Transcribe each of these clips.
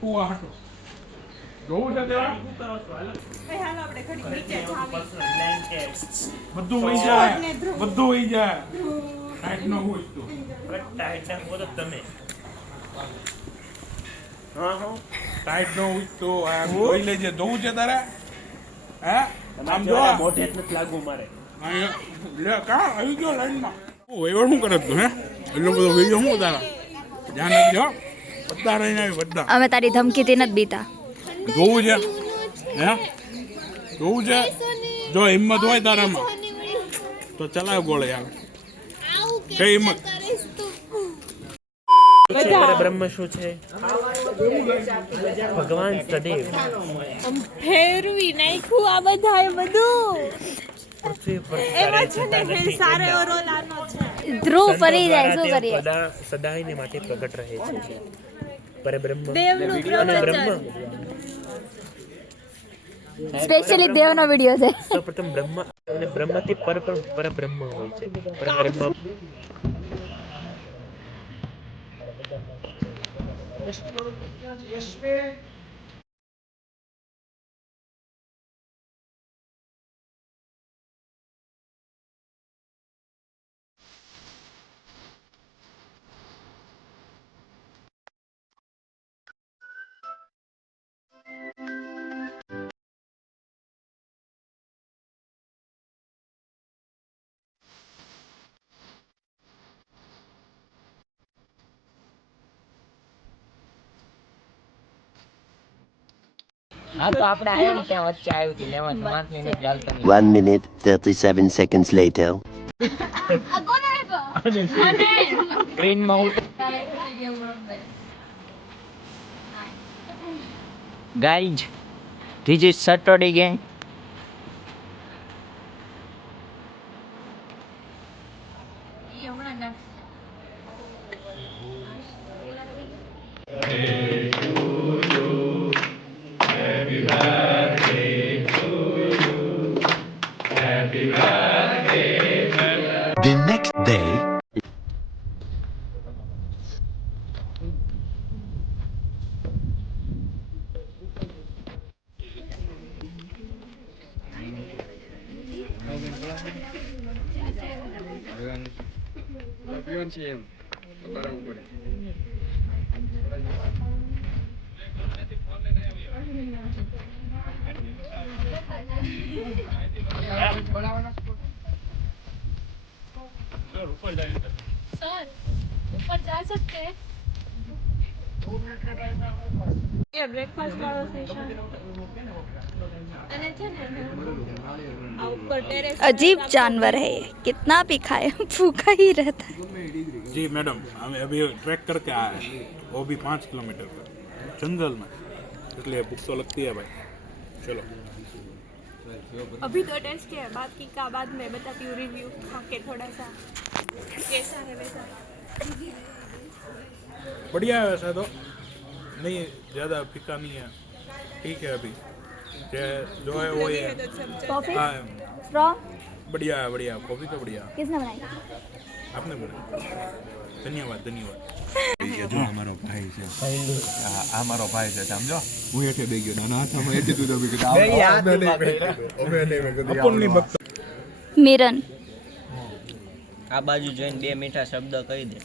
તું આ હટો જોવું છે તેવા હાલો આપણે ઘડી નીચે જાવી બધું વહી જાય બધું વહી જાય ટાઈટ ન હોય તો ટાઈટ ના હો તો તમે હા હા ટાઈટ ન હોય તો આ જોઈ લેજે જોવું છે તારે હે આમ જો મોઢે જ નથી લાગવું મારે લે કા આવી ગયો લાઈનમાં ઓ એવો શું કરે તું હે એટલો બધો વિડિયો શું તારા ધ્યાન રાખજો બધા રહીને આવી બધા અમે તારી ધમકીથી નથી બીતા. જોવું છે હે જોવું છે જો હિંમત હોય તારામાં તો ચલાવ ગોળે યાર કઈ હિંમત બ્રહ્મ શું છે ભગવાન સદેવ ફેરવી નાખ્યું આ બધાએ બધું પૃથ્વી પર એમાં છે ને ફેર સારો એવો રોલ આનો છે ધ્રુવ ફરી જાય શું કરીએ? સદાયને માટે પ્રગટ રહે છે પરબ્રહ્મ દેવનું અને પ્રવચન બ્રહ્મ સ્પેશિયલી દેવનો વિડિયો છે. સૌપ્રથમ બ્રહ્મ અને બ્રહ્મથી પરબ્રહ્મ હોય છે પરબ્રહ્મ હા તો આપણે આવ્યો ને ત્યાં વચ્ચે આવ્યું હતું લેવાનું 5 મિનિટ ચાલતા 1 minute 37 seconds later. ટ્રેન માં guys this is Saturday game. The next day. ऊपर जा सकते हैं ये ब्रेकफास्ट वाला सेशन અને છે ને આ ઉપર ટેરેસ अजीब जानवर है ये, कितना भी खाए भूखा ही रहता है. जी मैडम हमें अभी ट्रैक करके आए हैं वो भी 5 किलोमीटर का जंगल में इसलिए भूख तो लगती है भाई चलो अभी तो टेस्ट किया है बाकी का बाद में बताती हूँ रिव्यू खा के थोड़ा सा कैसा है वैसा बढ़िया है वैसे तो नहीं ज़्यादा फीका नहीं है ठीक है अभी जो है वो ये कॉफी हाँ स्ट्रॉ बढ़िया है बढ़िया कॉफ़ी तो बढ़िया किसने बनाई? आपने बोला धन्यवाद धन्यवाद જો અમારો ભાઈ છે આ મારો ભાઈ છે સમજો હું હેઠે બે ગયો નાના હાથમાં હેઠે તું દબી ગયો अपन नहीं बकता मिरन આ બાજુ જોઈને બે મીઠા શબ્દ કહી દે.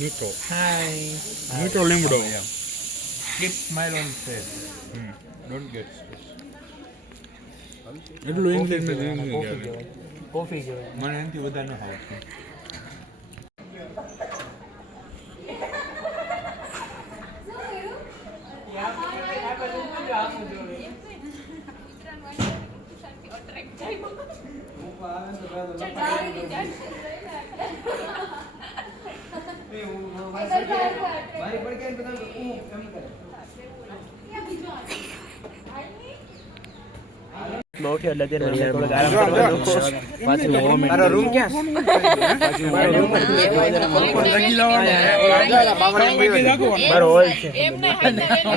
मीठो मीठो લીમડો keep smile on face don't get stressed એટલું ઇંગ્લિશ ને કોફી જેવું મને એનાથી વધારે ન આવડતું मैं उठे लगे थोड़ा आराम करવાનો મારો રૂમ ક્યાં મારો હોલ છે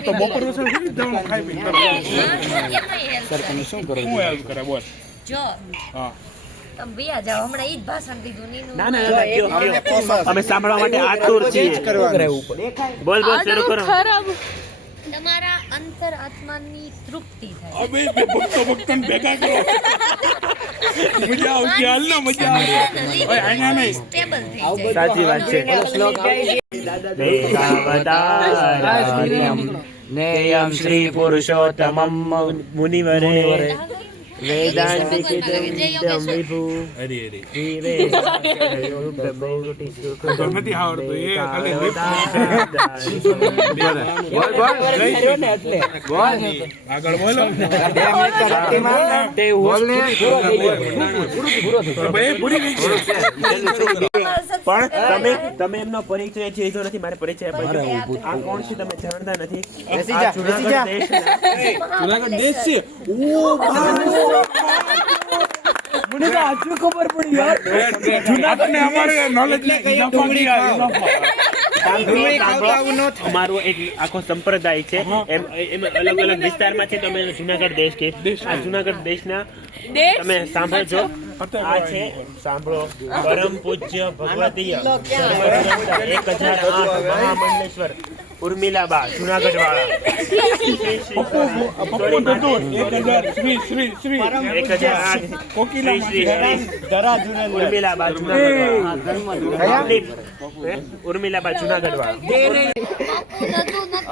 તો બપોર વસર સુધી જવાનું ખાઈ પી સર તમે શું કરો શું હેલ્પ કરે બોલ જો હા તમે વિયા જાઓ હમણાં ઈ જ ભાષણ દીધું નીનું. ના ના અમે સાંભળવા માટે આતુર છીએ બોલ બોલ શરૂ કરો ખરાબ અંતર આત્માની તૃપ્તિ થાય. અબે બે ભક્તો ભેગા કરો. મજા આવશે, હાલ ના મજા આવે. ઓય આના નહીં. સ્ટેબલ થઈ જાય. સાચી વાત છે નેયમ શ્રી પુરુષોત્તમમ મુનિવરે વેદાંતિકિદમ વિભુ અરે અરે જીવે તો નથી આવડતું એ ખાલી આગળ બોલો પૂરી ગઈ છે. પણ તમે એમનો પરિચય છે તો નથી મારે પરિચય આપ્યો. આ કોણ છે તમે જાણતા નથી. આ જુનાગઢ દેશ છે. મને તો આજુ ખબર પડી યાર. આપણને અમારે નોલેજ અમારો એક આખો સંપ્રદાય છે એમ અલગ અલગ વિસ્તારમાં છે. તમે જુનાગઢ દેશ કે આ જુનાગઢ દેશના તમે સાંભળજો. આ છે સાંભળો પરમ પૂજ્ય ભગવતીય 1008 મહામંડલેશ્વર ઉર્મિલાબા જુનાગઢ વાળા ઉર્મિલાબા જુનાગઢ વાળા.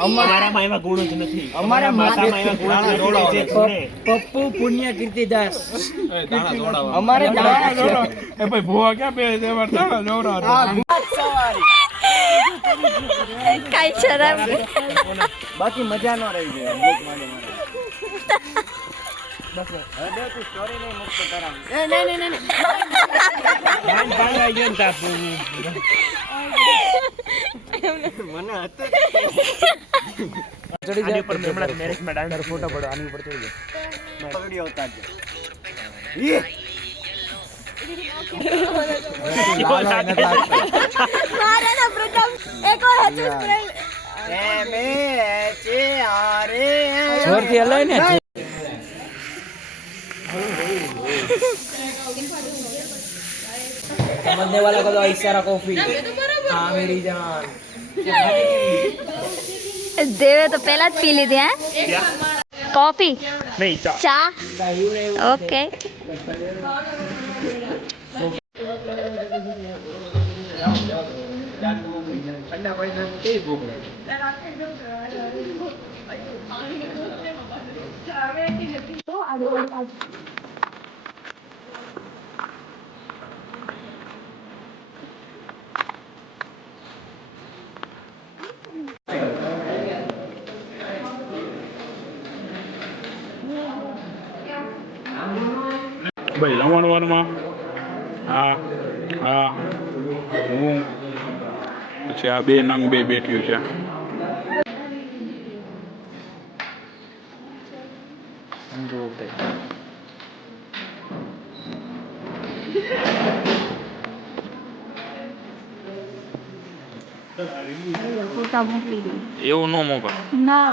અમારામાં એવા ગુણો જ નથી. અમારા માતામાં એવા ગુણો નથી. પપ્પુ પુણ્ય કીર્તિદાસ અમારે દાણા જોડો એ ભાઈ ભૂવા ક્યાં બે દેવા દાણા જોડો કઈ શરમ. બાકી મજા ન રહી જાય. આની ઉપર મેં હમણાં મેરેજમાં ડાન્સ ફોટો પડ્યો. આની ઉપર ચડી જોરથી હલાય ને. समझने वाला का तो इशारा कॉफी. हाँ मेरी जान. દેવે તો પહેલા જ પી લીધી હે. કોફી નહીં ચા ઓકે. ભાઈ રમણવરમાં હા હા હું પછી આ બે નંગ બે બેઠ્યું છે. એવું ન મોકલ ના